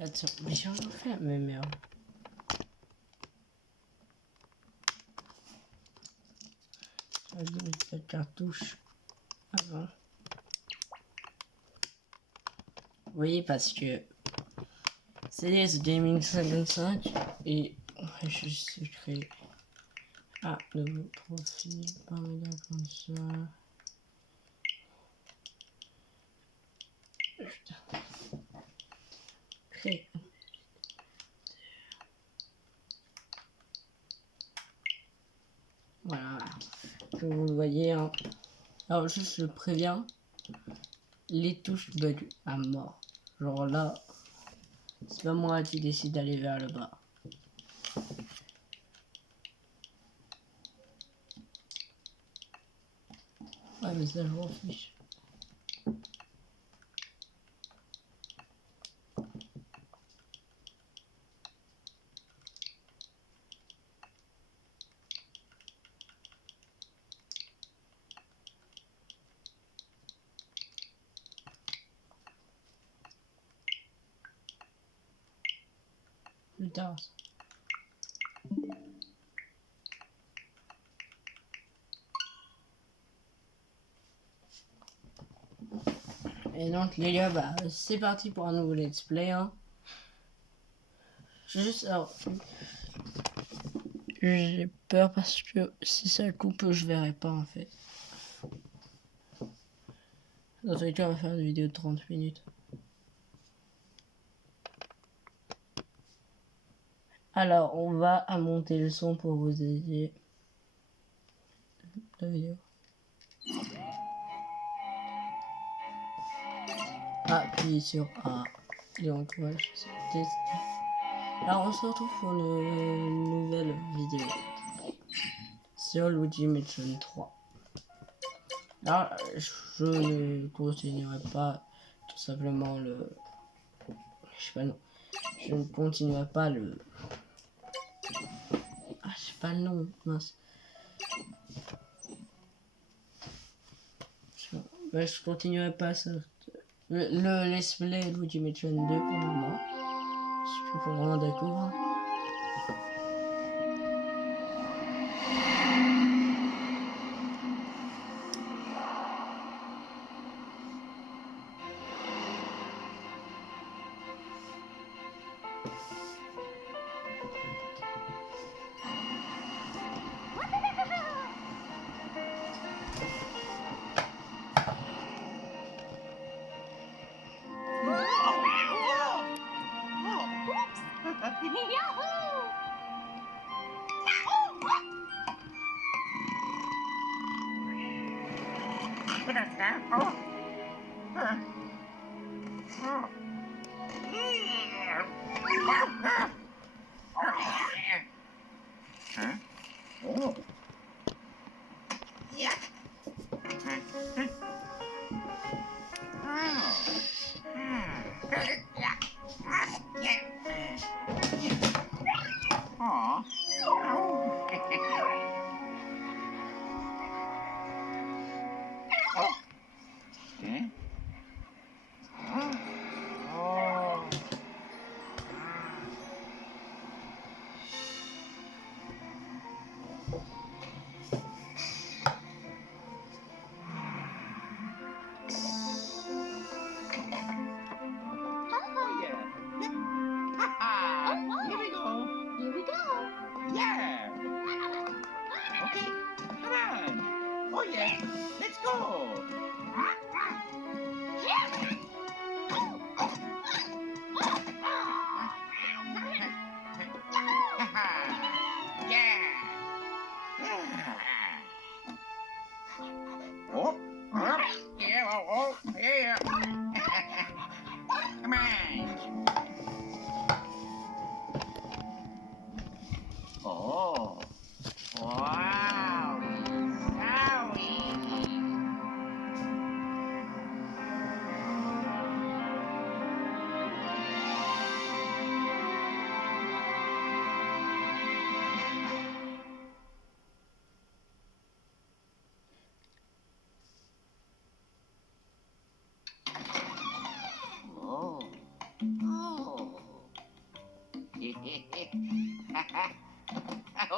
Attends, mais j'ai encore fait la même merde. Je vais mettre la cartouche avant. Oui, parce que c'est Gaming 55 et je crée un nouveau profil, pas mal comme ça. Créer. Voilà, comme vous le voyez, hein. Alors juste je préviens, les touches bug à mort. Genre là, c'est pas moi qui décide d'aller vers le bas. Ouais, mais ça je m'en fiche. Plus tard. Et donc les gars, bah c'est parti pour un nouveau let's play, hein. Juste alors, j'ai peur parce que si ça coupe, je verrai pas en fait. Dans tous les cas, on va faire une vidéo de 30 minutes. Alors, on va à monter le son pour vous aider la vidéo. Appuyez sur A. Et donc, voilà, je sais tester. Alors, on se retrouve pour une nouvelle vidéo sur Luigi Mansion 3. Alors, je ne continuerai pas tout simplement le... Je sais pas, non. Je ne continuerai pas le... Ah, je sais pas le nom, mince. Bah, je continuerai pas ça. Le let's play Luigi Mansion 2 pour le moment. Je suis vraiment d'accord.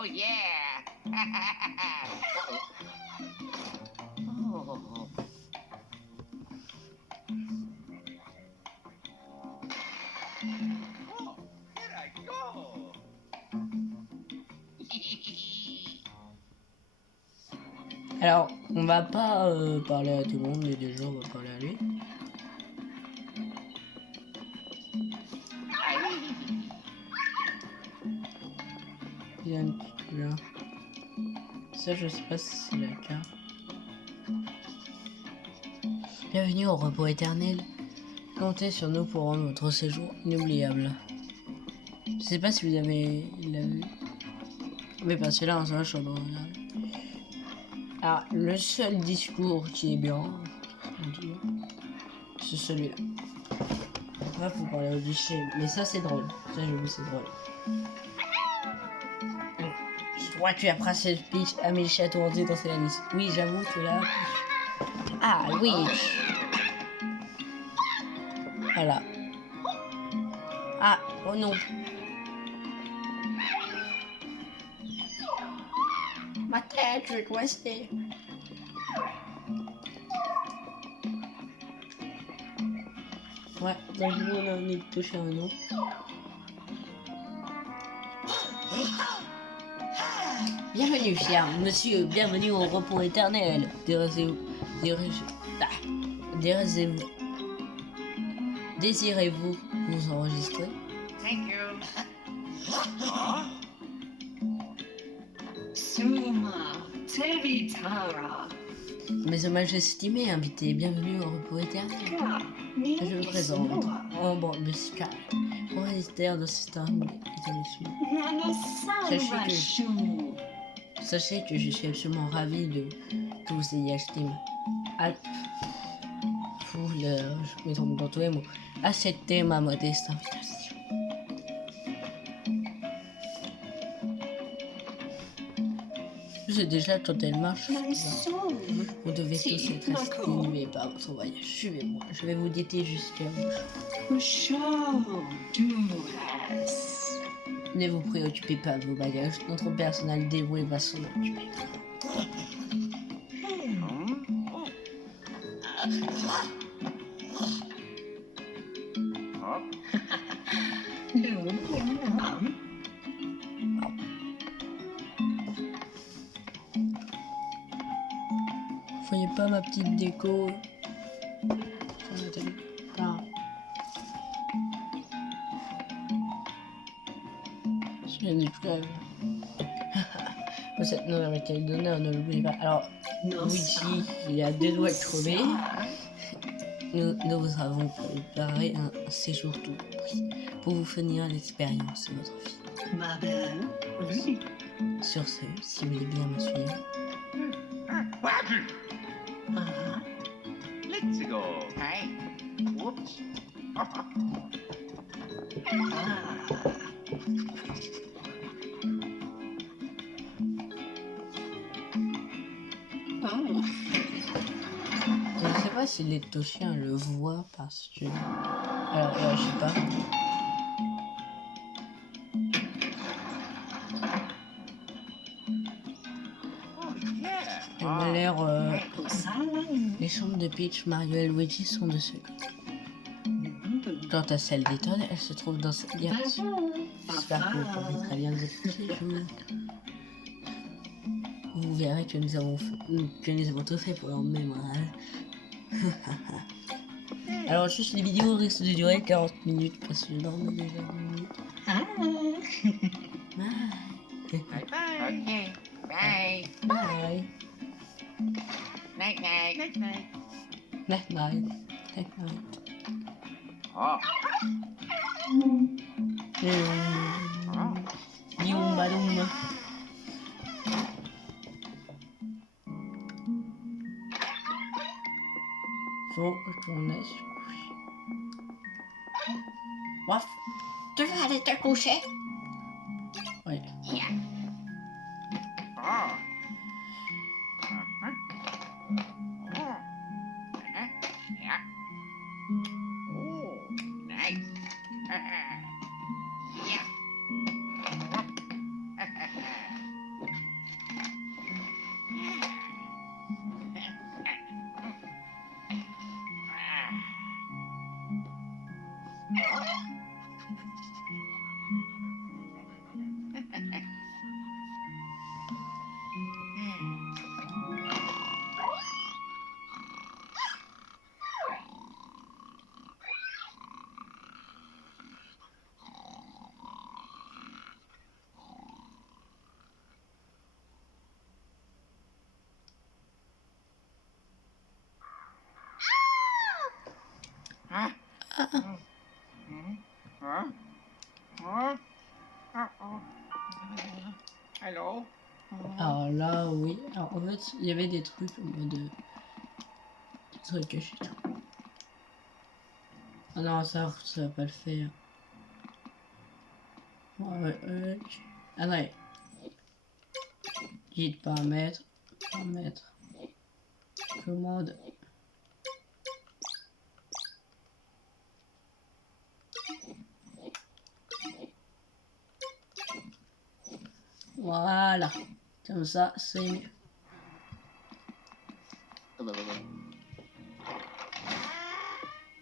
Oh yeah. Oh. Oh, here I go. Alors, on va pas parler à tout le monde, mais déjà on va parler à lui. Bien, là. Ça, je sais pas si c'est le cas. Bienvenue au repos éternel. Comptez sur nous pour rendre votre séjour inoubliable. Je sais pas si vous avez vu. Mais parce que là, en ce moment, je suis en train de regarder. Alors, le seul discours qui est bien, c'est celui-là. Là, faut parler au guichet. Mais ça, c'est drôle. Ça, je vous, c'est drôle. Toi, tu as passé le pitch à mes châteaux hantés dans la liste. Oui, j'avoue que là. Ah, oui. Voilà. Ah, oh non. Ma tête, je vais coincer. Ouais, donc nous, on a envie de toucher un nom. Bienvenue, cher monsieur, bienvenue au repos éternel. Désirez-vous vous enregistrer? Thank you. Suma, Tevitara, Mes hommages estimés, invités, bienvenue au repos éternel. Ka, Je me présente en bord de Sky, propriétaire de cet établissement. Nanasalvashu, Sachez que je suis absolument ravi de que vous ayez acheté je me trompe dans tous les mots. Acceptez ma modeste invitation. C'est déjà quand elle marche. Mansour, Vous devez tous être stimulés par votre voyage. Suivez-moi, je vais vous guetter jusqu'à vous. Usho, Duras, Ne vous préoccupez pas de vos bagages, notre personnel dévoué va s'en occuper. Lunam, Voyez pas ma petite déco. Ah. Je viens du fleuve. Cette nourriture d'honneur, ne l'oubliez pas. Alors, Luigi, il a deux doigts de crever. Nous vous avons préparé un séjour tout compris pour vous fournir l'expérience de votre vie. ma belle, oui, Sur ce, si vous voulez bien me suivre. ah, Let's go. Hey. Whoops. ah, oh, Je ne sais pas si les Toshiens le voient parce que. Alors, je sais pas. Oh yeah. Elle m'a l'air. Salam, Les chambres de Peach, Mario et Luigi sont de ce côté. Quant à celle d'Ethan, elle se trouve dans cette direction. J'espère que vous pourrez très bien les expliquer. Vous verrez que nous avons tout fait pour leur mémoire. Alors, juste les vidéos risquent de durer 40 minutes parce que j'en ai déjà 10 minutes. ah, Bye bye. Okay. Bye. Bye. Night night. Night night. Night night. Night night. Oh. Oh. Bioum baloum. Faut qu'on aille se coucher. Bref. tu vas aller te coucher? Ouais. Yeah. Oh. Uh-huh. Oh. Uh-huh. Yeah. Oh, nice. Yeah. Hein? Hein? Hein? Allô? Alors là, oui. Alors en fait, il y avait des trucs en mode. Des trucs cachés. Ah non, ça va pas le faire. Ouais. Ah non. Guide paramètres. Paramètres. Commande. Voilà. Comme ça, c'est mieux.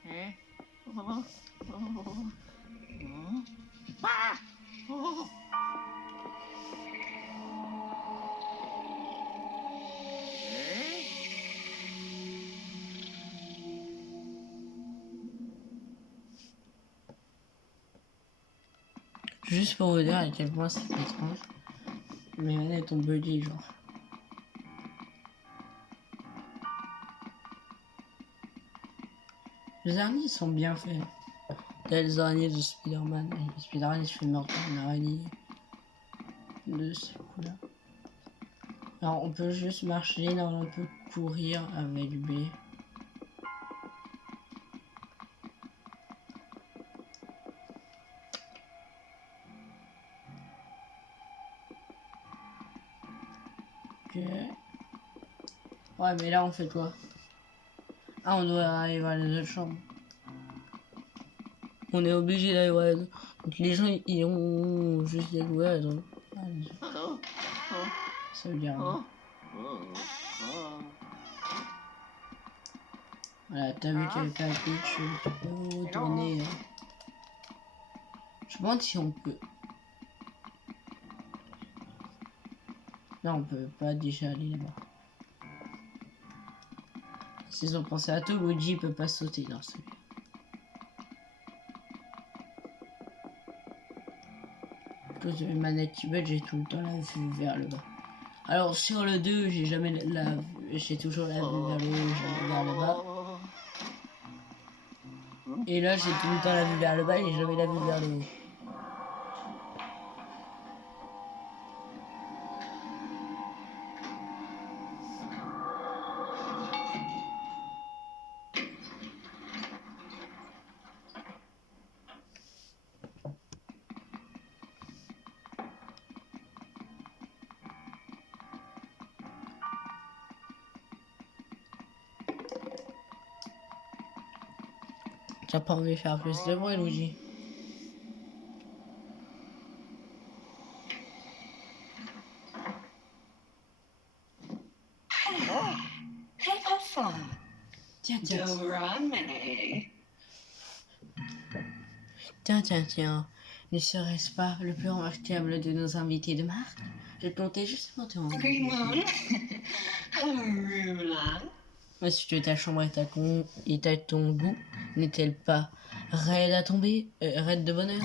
Hein? Ah! Oh! Hein? Juste pour vous dire à quel point c'est étrange. Mais on est ton buddy, genre. Les araignées sont bien faits. Les araignées de Spider-Man. Spider-Man, il se fait mordre par une araignée. De ce coup-là. Alors, on peut juste marcher, là, on peut courir avec B. Ok. Ouais, mais là, on fait quoi? Ah, on doit aller voir les autres chambres. On est obligé d'aller voir les autres. Donc, les gens, ils ont juste découvert, ils ont... Ah, les autres. Ça veut dire... Oh! Voilà, t'as vu qu'il y avait pas de pitch, tu peux retourner. Je me demande si on peut. Non, on peut pas déjà aller là-bas. S'ils ont pensé à tout, Luigi peut pas sauter dans celui. À cause de mes manettes qui bug, j'ai tout le temps la vue vers le bas. Alors sur le 2, j'ai jamais j'ai toujours la vue vers le haut, jamais vers le bas. Et là, j'ai tout le temps la vue vers le bas et jamais la vue vers le haut. T'as pas envie de faire plus de bruit, Luigi? Peppa. Tiens. Tiens. Ne serait-ce pas le plus remarquable de nos invités de marque? Je comptais justement te rendre. Green Moon. Arula. Est-ce que ta chambre est à ton goût? N'est-elle pas raide à tomber? Raide de bonheur?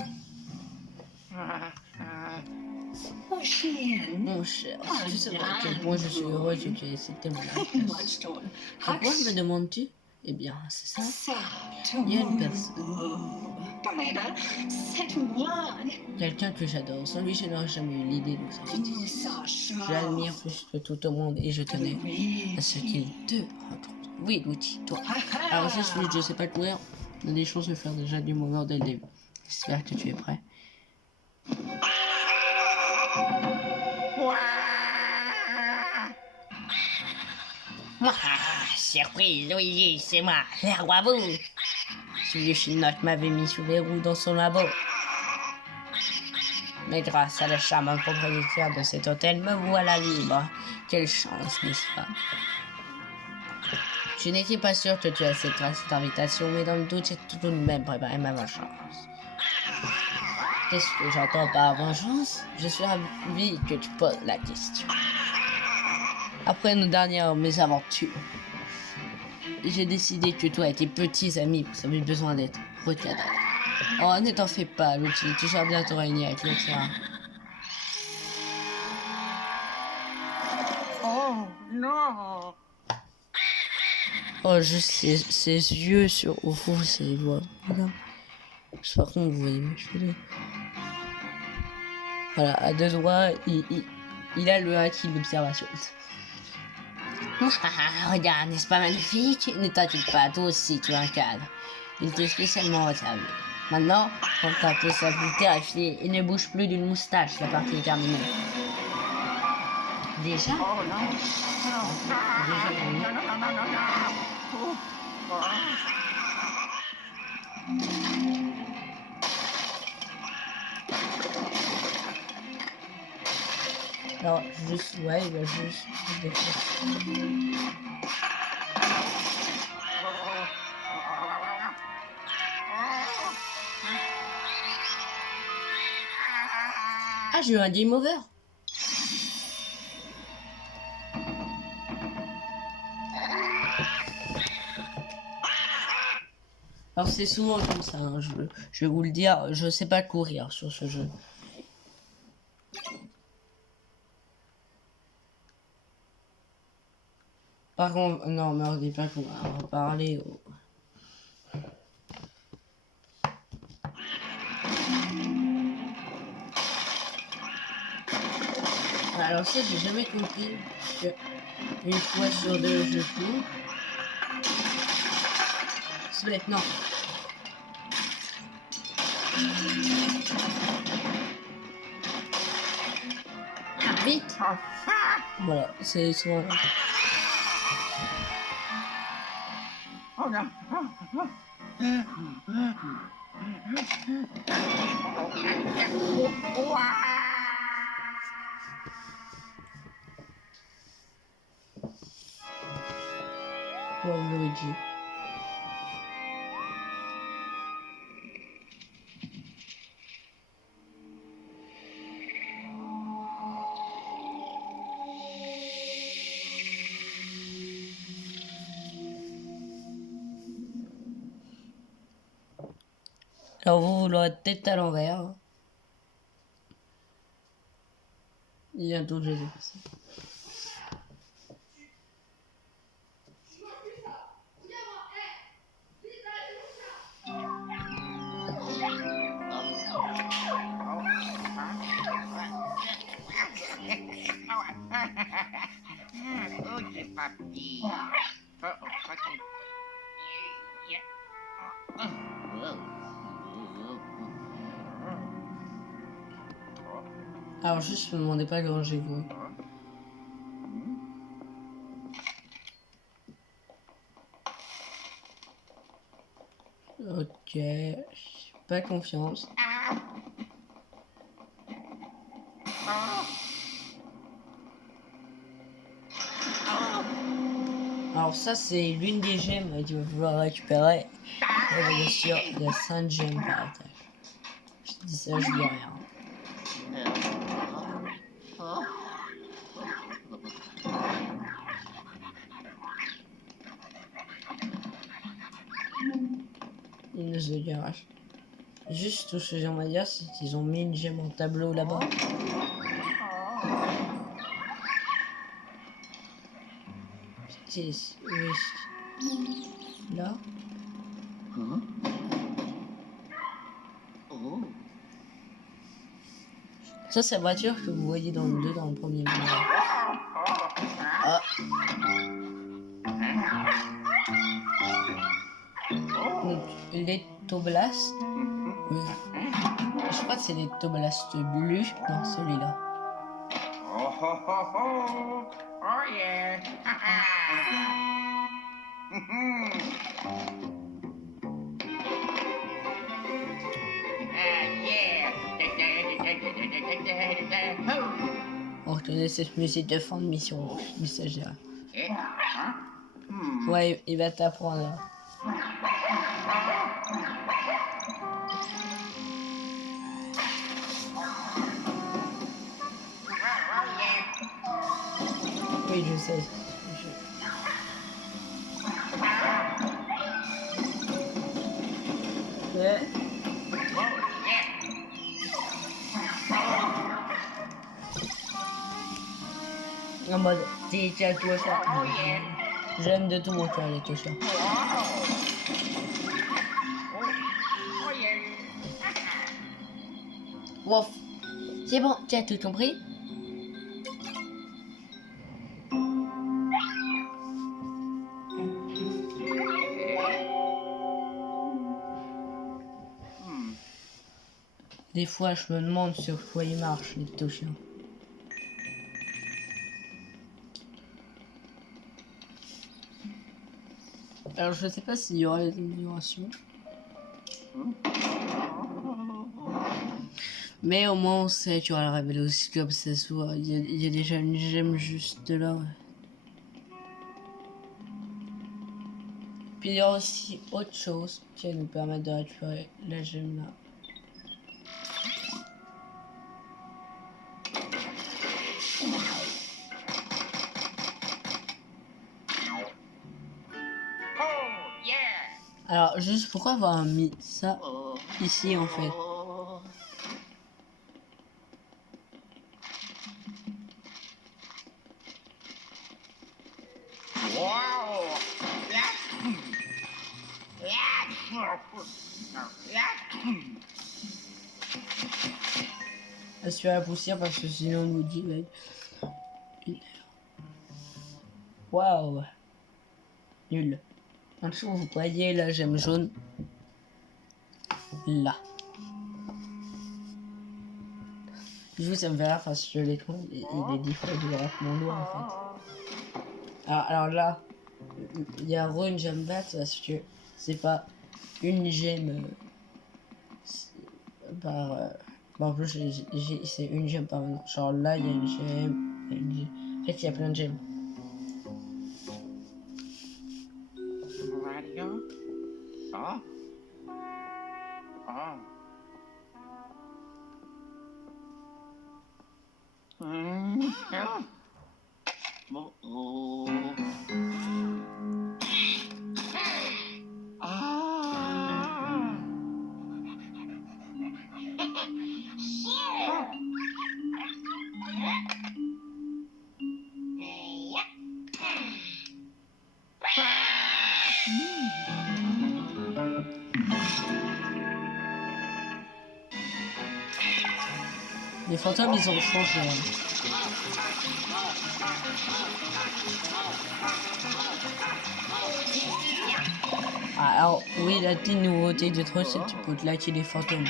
Ocean. Mon cher, si tu savais à quel point je suis heureux que tu aies cette témoignage. Much to Pourquoi me demandes-tu? Eh bien, c'est ça. Sa. Il y a une personne, Balena. Set one. quelqu'un que j'adore. Sans lui, je n'aurais jamais eu l'idée de sacrifier. Sasha. Je l'admire plus que tout au monde et je tenais à ce qu'il te raconte. Oui, Luigi, toi. Alors, je sais pas courir. On a des chances de faire déjà du moment dès le début. J'espère que tu es prêt. Surprise, Luigi, c'est moi, le roi Boo. Ce vieux chinois m'avait mis sous les roues dans son labo. Mais grâce à la charmante propriétaire de cet hôtel, me voilà libre. Quelle chance, n'est-ce pas? Je n'étais pas sûr que tu accepteras cette invitation, mais dans le doute, j'ai tout de même préparé ma vengeance. Qu'est-ce que j'entends par vengeance? Je suis ravi que tu poses la question. Après nos dernières mésaventures, j'ai décidé que toi et tes petits amis, vous avez besoin d'être recadrés. Oh, ne t'en fais pas, Luigi, tu seras bientôt réuni avec le tien. Oh, non. Oh, juste ses yeux sur au fond, ses doigts. Regarde. J'espère qu'on vous voyez mes cheveux. Voilà, à deux doigts, il a le acquis d'observation. Regarde, n'est-ce pas magnifique? Ne t'inquiète pas, toi aussi, tu as un cadre. Il était spécialement réservé. Maintenant, prends ta peau simple terrifiée et ne bouge plus d'une moustache, la partie est terminée. Déjà? Oh, non. Non. Déjà terminé? Non, non, non, non, non, non. Oh, oh. Alors, juste, ouais, il va juste... Ah, j'ai eu un game over. Alors c'est souvent comme ça, hein, je vais vous le dire, je sais pas courir sur ce jeu. Par contre, non, mais on dit pas qu'on va reparler. Alors ça, j'ai jamais compris que une fois sur deux, je joue. S'il vous plaît, non. Vite. Voilà, c'est souvent... Oh, non. Pauvre Luigi. Alors vous l'aurez peut-être à l'envers. Hein. Bientôt, je sais pas ça. Ok, papi. Oh, ok. Alors juste, me demandez pas quand j'ai vous. Ok, j'ai pas confiance. Alors ça c'est l'une des gemmes que tu vas vouloir récupérer. Et bien sûr, il y a 5 gemmes par étage. Je dis ça, je dis rien. Ils ne se garage. Juste tout ce que j'aimerais dire, c'est qu'ils ont mis une gemme en tableau là-bas. C'est... Oui. Là. Ça, c'est la voiture que vous voyez dans le 2 dans le premier vidéo. Ah. Donc, les Toblast. Oui. Je crois que c'est les Toblast bleus dans celui-là. Oh, oh, oh, oh. Oh, yeah. On reconnaît cette musique de fin de mission messagère. Eh, hein? Ouais, il va t'apprendre. Oui, je sais. Ouais. En mode, t'es à toi ça. J'aime de tout mon cœur les touches. Wouf. C'est bon, tu as tout compris? Des fois, je me demande sur quoi ils marchent, les touches. Alors, je sais pas s'il y aura des améliorations. Mais au moins, on sait qu'il y aura le révéler aussi comme ça soit. Il y a déjà une gemme juste là. Puis il y a aussi autre chose qui va nous permettre de récupérer la gemme là. Alors, juste pourquoi avoir mis ça ici en fait? Assurer la poussière parce que sinon on nous dit une heure. Waouh! Nul. En dessous, vous voyez la gemme jaune. Là. Du coup, ça me fait rire parce que l'écran il est 10 fois plus grand que mon doigt en fait. Alors là, il y a une gemme verte parce que c'est pas une gemme par. En plus, c'est une gemme par moment. Genre là, il y a une gemme. En fait, il y a plein de gemmes. Radio? Ah? Ah. Yeah. Oh. Ah. Les fantômes, ils ont changé. Alors, oui, la petite nouveauté de trop, c'est que tu peux te liker les fantômes.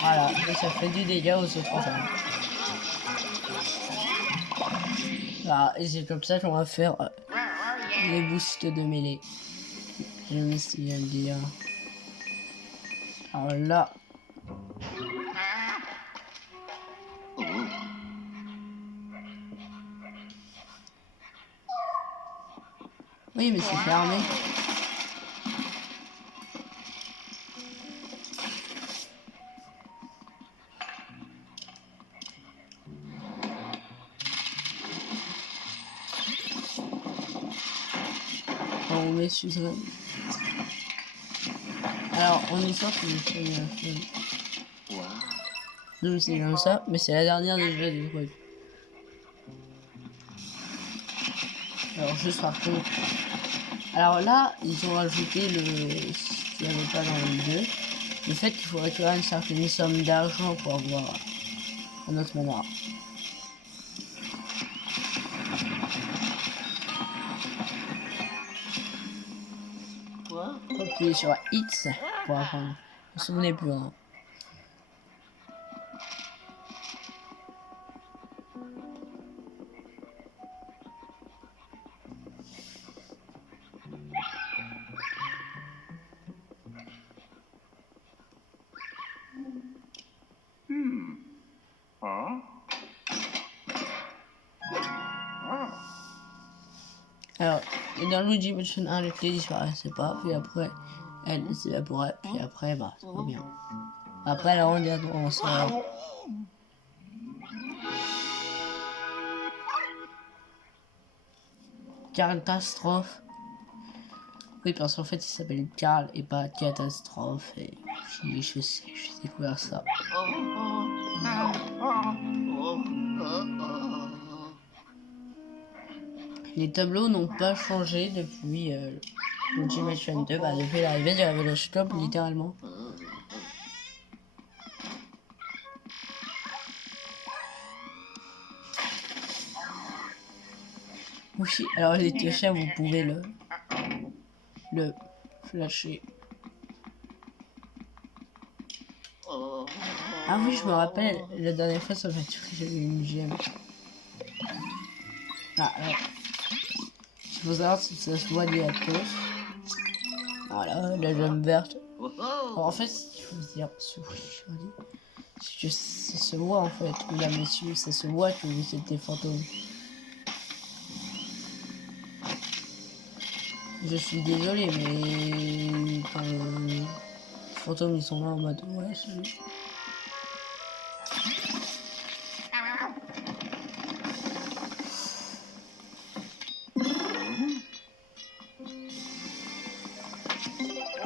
Voilà, et ça fait du dégât aux autres fantômes. Voilà, et c'est comme ça qu'on va faire les boosts de mêlée. Je me suis à le dire. Alors là. Oui, mais c'est fermé. On met sur ça. Alors, on est sûr que c'est une film. Non, c'est comme ça, mais c'est la dernière déjà du truc. Alors, juste par contre. Alors là, ils ont rajouté le. Ce qu'il n'y avait pas dans le 2. Le fait qu'il faut récupérer une certaine somme d'argent pour avoir un autre manoir. Faut appuyer sur X pour apprendre. Vous vous souvenez plus, hein. Alors, dans Luigi Mansion 1, les clés disparaissaient pas, puis après, elles s'évaporaient, puis après, bah, c'est pas bien. Après, là, on dirait qu'on sort. Catastrophe. Oui, parce qu'en fait, il s'appelle Karl et pas Catastrophe. Et je sais, j'ai découvert ça. Les tableaux n'ont pas changé depuis Luigi Mansion 2, bah, depuis l'arrivée de la Véloscope, littéralement. Oui, alors les touchés, vous pouvez le flasher. Ah oui, je me rappelle, la dernière fois, ça m'a tué, j'avais une gemme. Ah, ouais. Il faut savoir si ça se voit à tous. Voilà, la gemme verte. Alors, en fait, il faut dire, c'est que ça se voit en fait, mesdames, messieurs, ça se voit que vous êtes des fantômes. Je suis désolé, mais enfin, les fantômes ils sont là en mode ouais, salut.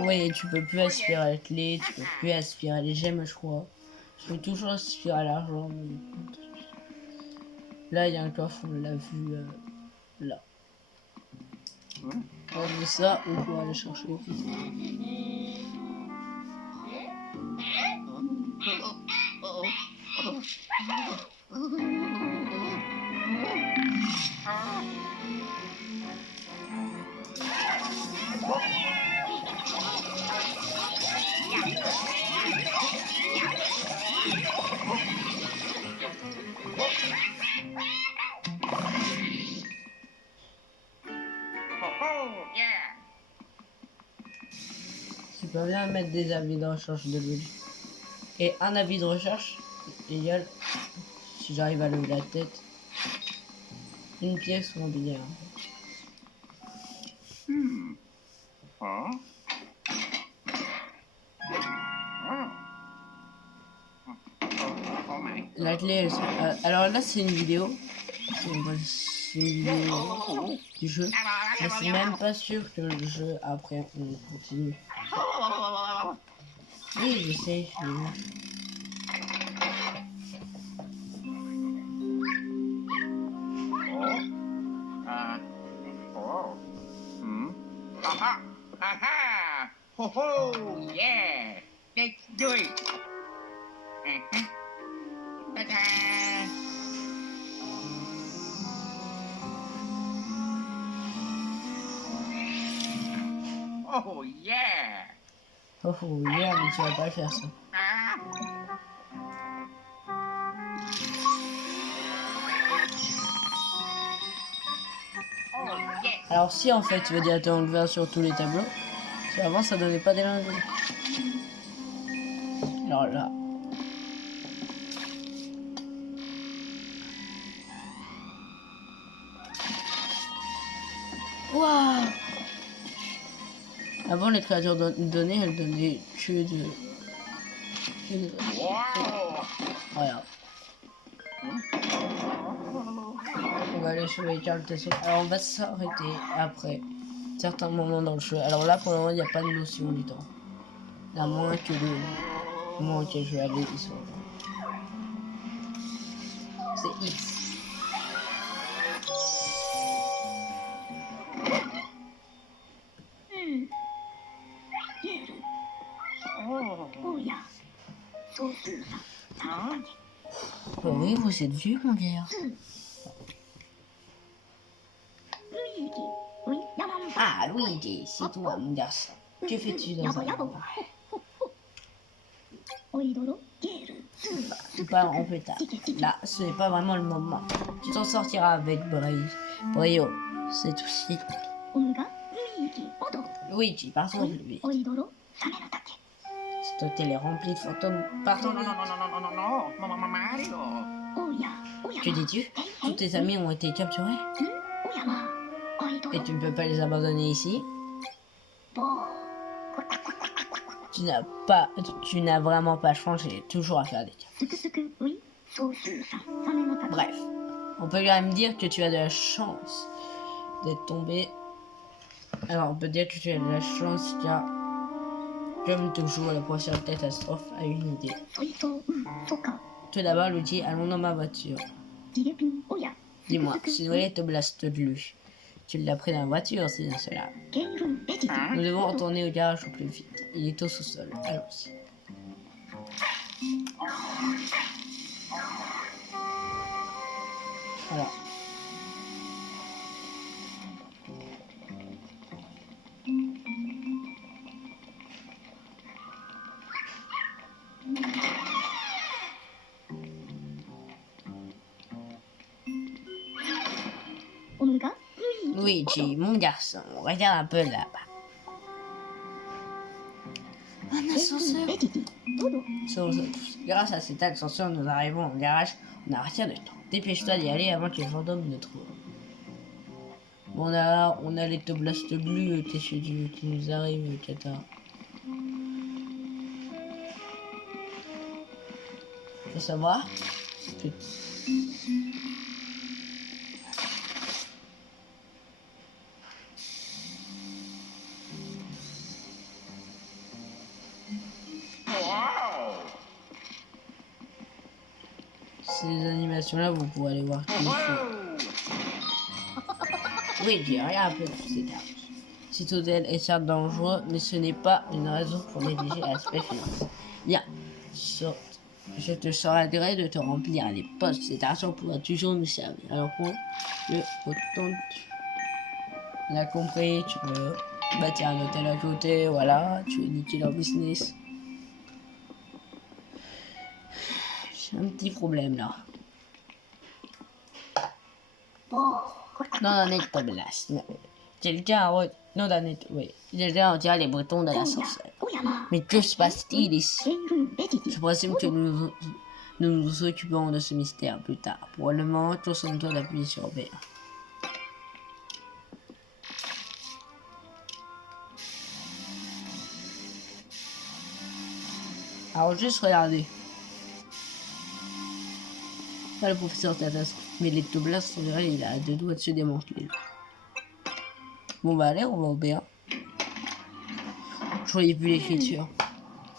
Oui, tu peux plus aspirer la clé, tu peux plus aspirer les gemmes, je crois. Je peux toujours aspirer l'argent, mais là il y a un coffre, on l'a vu là. On dit ça, on peut aller chercher les petits. Tu peux bien mettre des avis de recherche de Luigi. Et un avis de recherche égale, si j'arrive à lever la tête, une pièce ou un billet. La clé, alors là c'est une vidéo. C'est une vidéo du jeu. Mais c'est même pas sûr que le jeu après on continue. Oui, je sais. Ho ho! Yeah! Let's do it! Ta-da! Oh yeah! Oh yeah, mais tu vas pas le faire ça. Oh yeah! Alors si en fait tu veux directement le faire sur tous les tableaux, parce qu'avant ça donnait pas des lundi. Alors là. Waouh! Avant les créatures données, elles donnaient que de... Wow! Voilà. On va aller sur les cartes. Alors on va s'arrêter après certains moments dans le jeu. Alors là pour le moment il n'y a pas de notion du temps. À moins que je vais aller ici. C'est X. Oh yeah. So Susan. Huh? Oh oui, vous êtes vieux mon gars. Luigi. Oui, Yamamba. Ah Luigi, c'est toi mon garçon. Que fais-tu dans un endroit? Oidoro, Geru, Susan. Tu parles en pétard. Là, ce n'est pas vraiment le moment. Tu t'en sortiras avec brio. C'est aussi. Onga, Luigi, Odo. Luigi, partons de lui. Oidoro, Samenotake. Cet hôtel est rempli de fantômes. Partons. Mario! Oh yeah. Oh Que dis-tu? Tous tes amis ont été capturés? Oyama. はいどう Et ぞ tu ne peux pas les abandonner ici. ぼー Tu n'as vraiment pas changé, toujours à faire des cas. すくすくうい総数さサメのた Bref, on peut quand même dire que tu as de la chance d'être tombé. Alors on peut dire que tu as de la chance car, comme toujours, la prochaine catastrophe a une idée. そいそうそうか Tout d'abord, Luigi, allons dans ma voiture. ジレピンおや Dis-moi, si Noé te blaste de lui, tu l'as pris dans la voiture, c'est bien cela. ゲールベジテ Nous devons retourner au garage au plus vite. Il est au sous-sol. Allons-y. Voilà. Omega Luigi, mon garçon, regarde un peu là-bas. Un ascenseur. ベジテどうぞ Grâce à cet ascenseur, nous arrivons au garage. On n'a rien de temps. Dépêche-toi d'y aller avant que les fantômes ne trouvent. Bon, on a les Toblastes bleus qui nous arrivent, Kata. Faut savoir que... Wow! Ces animations-là, vous pourrez aller voir. Oui, j'ai rien un peu de ces cartes. Si tout est certes dangereux, mais ce n'est pas une raison pour négliger l'aspect financier. Bien, je te serai gré de te remplir les postes. Cet argent pourra toujours nous servir. Alors pour le autant tu l'as compris, tu veux bâtir un hôtel à côté, voilà, tu veux niquer leur business. J'ai un petit problème là. ぼー Non, non, pas blast. Quelqu'un a non, oui. Quelqu'un retire les boutons de l'ascenseur. おやま Mais que se passe-t-il ゲ ici? ールベジテ Je présume que nous nous occuperons de ce mystère plus tard. Pour le moment, concentre-toi d'appuyer sur B. Alors, juste regardez. Là, le professeur Tatas. Mais les Toblas, on dirait, il a deux doigts de se démanteler. Bon, bah, allez, on va au B1. Je voyais plus l'écriture.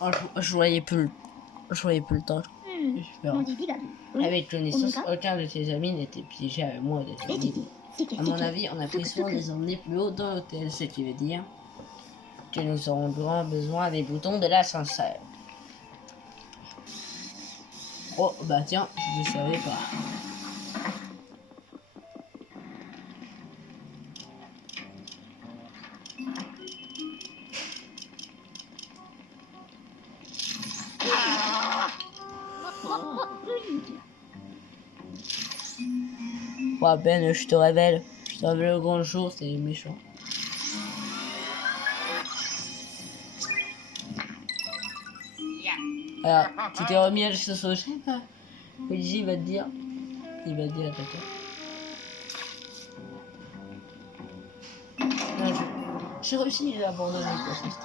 Oh, je voyais plus le temps. うん Super. 文字ビガルうい Avec connaissance, aucun de tes amis n'était piégé avec moi de ベ tes ジテ idées. シケ À シ mon ケ avis, on a pris soin de les emmener plus haut dans l'hôtel, ce qui veut dire que nous aurons grand besoin des boutons de l'ascenseur. Oh, bah tiens, je ne savais pas. Ouais, Ben, je te révèle. Je te révèle le grand jour, c'est les méchants. Alors, tu t'es remis à le sauce, je sais pas. Luigi, il va te dire. Il va te dire, d'accord. Non, j'ai réussi à abandonner quoi, ce style.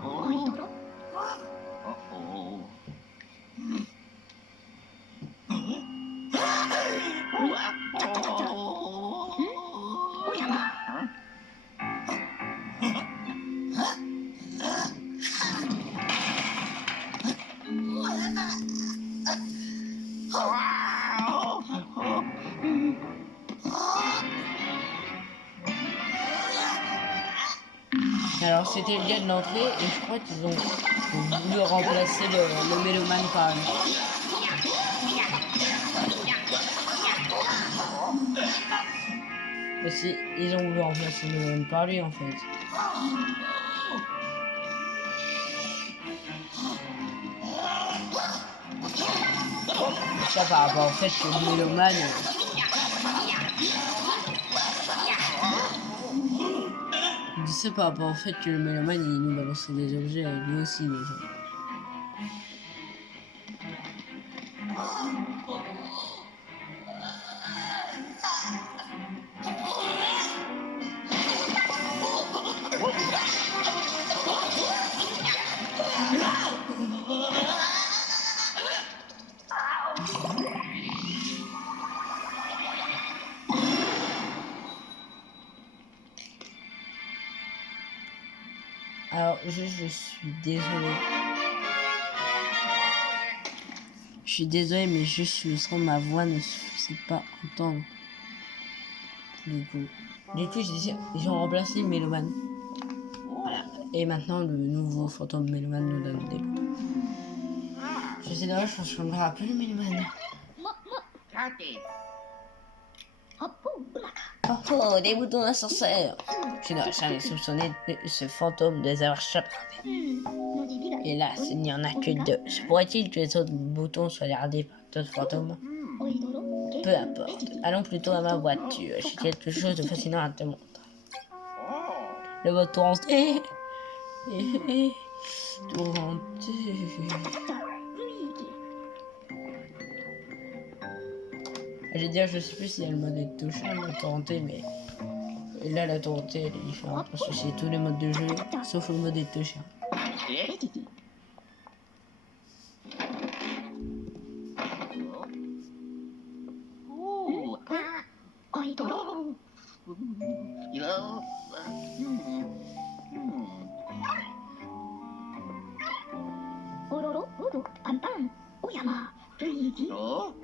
おいどろ Uh-oh. おやま Alors, c'était le gars de l'entrée et je crois qu'ils ont voulu remplacer le mélomane par lui. Aussi, ils ont voulu remplacer le mélomane par lui en fait. Ça par rapport au fait que le mélomane. Je dis ça par rapport au fait que le mélomane il nous balançait des objets avec lui aussi déjà. Alors, juste, je suis désolé. Je suis désolé, mais juste le son, ma voix ne se faisait pas entendre. Du coup, ils ont remplacé Méloman. Voilà. Et maintenant, le nouveau fantôme Méloman nous donne des boutons. Je sais d'ailleurs, je pense qu'on ne verra plus le Méloman. さて、 八方うまか Oh, des boutons d'ascenseur. Je n'aurais jamais soupçonné ce fantôme de les avoir chopés. 文字以外 Hélas, il n'y en a que deux. Se pourrait-il que les autres boutons soient gardés par d'autres fantômes? おいどろ Peu importe. Allons plutôt à ma voiture. J'ai quelque chose de fascinant à te montrer. お Le mode tourné. Tourné. 雰囲気 Je veux dire, je sais plus si elle le mode est touché, le mode tourné, mais là, la tourné, elle est différente parce que c'est tous les modes de jeu, sauf le mode est touché. え ベジティ おお、おいどろ よ、おろろおろパンパンおやま雰囲気 お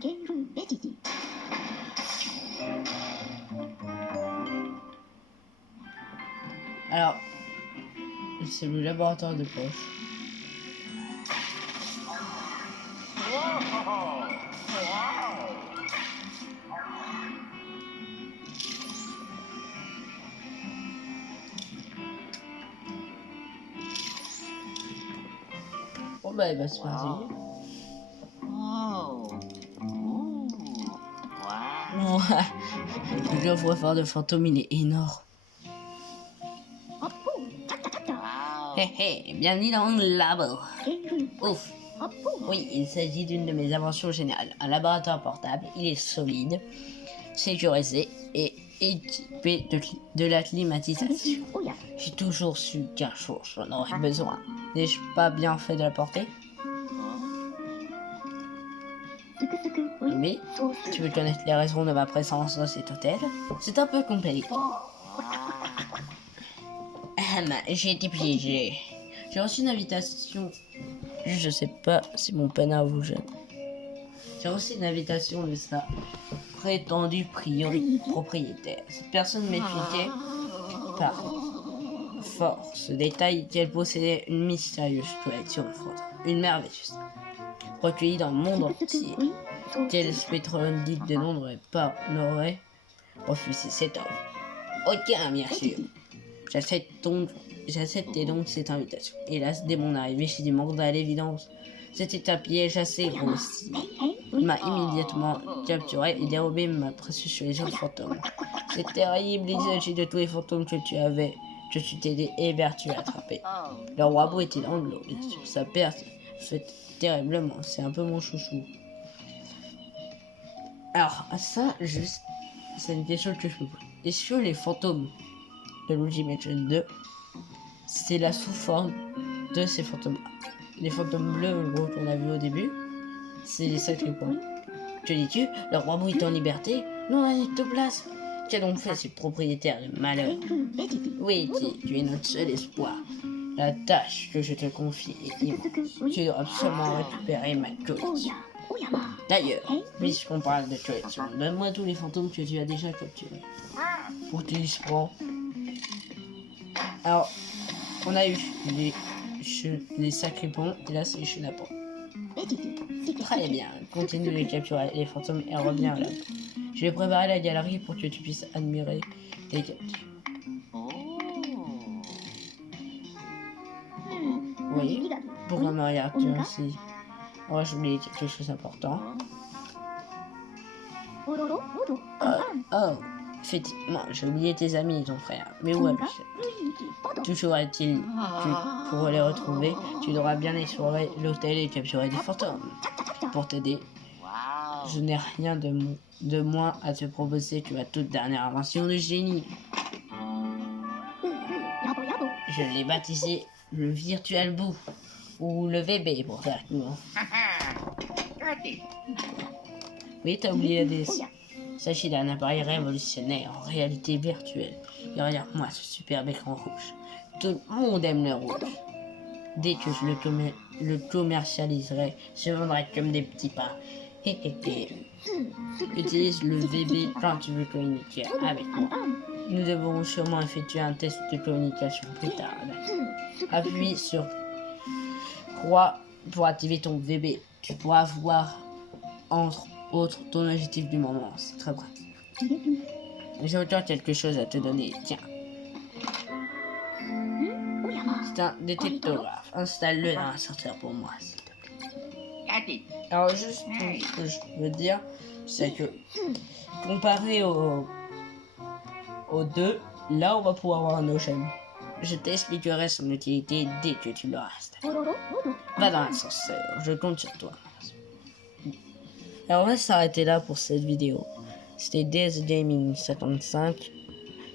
原風ベジティ Alors, c'est le laboratoire de poche. Bon bah, il va se passer. お Ouais. Le coffre-fort de fantôme, il est énorme. 八方チャッチャチャッチャ Hé hé, bienvenue dans le labo. 原風 Ouf. 八方 Oui, il s'agit d'une de mes inventions générales. Un laboratoire portable, il est solide, sécurisé et équipé de la climatisation. おや J'ai toujours su qu'un jour j'en aurais besoin. N'ai-je pas bien fait de la porter? すくすくおい Oui. ソース Tu veux connaître les raisons de ma présence dans cet hôtel? C'est un peu compliqué. J'ai été piégé. J'ai reçu une invitation. Je sais pas si mon peinard vous gêne. J'ai reçu une invitation de sa prétendue propriétaire. Cette personne m'expliquait par force détail qu'elle possédait une mystérieuse collection de photos. Une merveilleuse. Recueillie dans le monde すくす entier. くおいソー Quel ス spétrone dites de nom n'aurait refusé cette offre? Aucun, bien sûr. J'acceptais donc cette invitation. Hélas, dès mon arrivée, j'ai dû m'en à l'évidence. C'était un piège assez grossi. へいへい Il m'a immédiatement capturé et dérobé ma précieuse collection de fantômes. C'est terrible, il s'agit de tous les fantômes que tu t'es évertué à attraper. Le roi Beau était dans l'eau, bien sûr. Sa perte fait terriblement. C'est un peu mon chouchou. Alors, ça, juste, c'est une question que je me pose. Est-ce que les fantômes de Luigi Mansion 2, c'est la sous-forme de ces fantômes-là? Les fantômes bleus, gros, qu'on a vu au début, c'est les sacrés points. Que dis-tu? Le roi Beau est en liberté? Non, on a de place. Qu'a donc fait ces propriétaires de malheur? 原風ベジティ Oui, tu es notre seul espoir. La tâche que je te confie est すく immense. すくおい Tu dois absolument récupérer ma お collection. やおやま D'ailleurs, puisqu'on parle de collection, donne-moi tous les fantômes que tu as déjà capturés. Pour que tu y prends. Alors, on a eu les sacripants, et là c'est les chenapans. ベジティセク Très bien, continue de capturer les fantômes et reviens là. Je vais préparer la galerie pour que tu puisses admirer les captures. お 文字 Oui, 以外 pourquoi me regardes-tu ainsi? Oh, j'ai oublié quelque chose d'important. おろろおどパンパン Oh, effectivement, j'ai oublié tes amis, ton frère. Mais où が habitent-ils? 雰囲気 Toujours est-il que pour les retrouver, tu devras bien explorer l'hôtel et capturer des fantômes. Pour t'aider, je n'ai rien de moins à te proposer que ma toute dernière invention de génie. Je l'ai baptisé le Virtual Boo, ou le VB pour faire court. Oui, t'as oublié la DS. Il s'agit d'un appareil révolutionnaire en réalité virtuelle. Et regarde-moi ce superbe écran rouge. Tout le monde aime le rouge. Dès que je le commercialiserai, je vendrai comme des petits pains. Utilise le VB quand tu veux communiquer avec moi. Nous devrons sûrement effectuer un test de communication plus tard. Appuie sur croix pour activer ton VB. Tu pourras voir entre autres ton objectif du moment. C'est très pratique. J'ai encore quelque chose à te donner. Tiens. C'est un détectographe. Installe-le dans l'ascenseur pour moi, s'il te plaît. Alors juste ce que je veux dire, c'est que comparé aux deux, là on va pouvoir voir nos chaînes. Je t'expliquerai son utilité dès que tu l'auras installé. Va dans l'ascenseur, je compte sur toi. Alors on va s'arrêter là pour cette vidéo. C'était DS Gaming 55.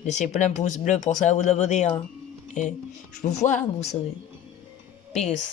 Laissez plein de pouces bleus pour ça, vous abonner. Hein. Et je vous vois, vous savez. Peace.